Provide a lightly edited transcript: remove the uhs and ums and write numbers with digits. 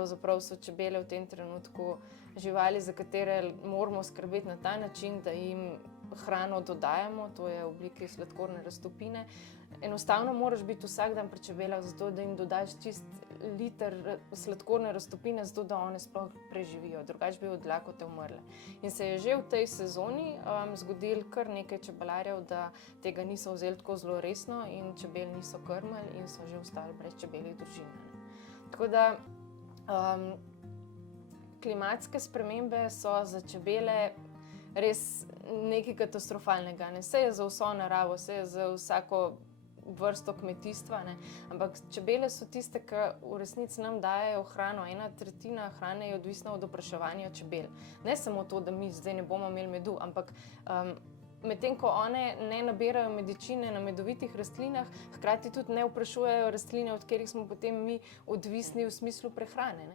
Pravzaprav so čebele v tem trenutku živali, za katere moramo skrbeti na ta način, da jim hrano dodajamo, to je v obliki sladkorne raztopine. Enostavno moraš biti vsak dan pri čebelah, zato da jim dodaš čist liter sladkorne raztopine, zato da one sploh preživijo, drugače bi od lakote umrle. In se je že v tej sezoni zgodilo kar nekaj čebelarjev, da tega niso vzeli tako zelo resno in čebel niso krmili in so že ostali brez čebeljih družin. Tako da klimatske spremembe so za čebele res nekaj katastrofalnega, ne? Saj je za vso naravo, saj je za vsako vrsto kmetijstva, ne? Ampak čebele so tiste, ki v resnici nam dajejo hrano. 1/3 hrane je odvisna od opraševanja čebel. Ne samo to, da mi zdaj ne bomo imeli medu, ampak medtem ko one ne nabirajo medičine na medovitih rastlinah, hkrati tudi ne oprašujejo rastline, od katerih smo potem mi odvisni v smislu prehrane, ne?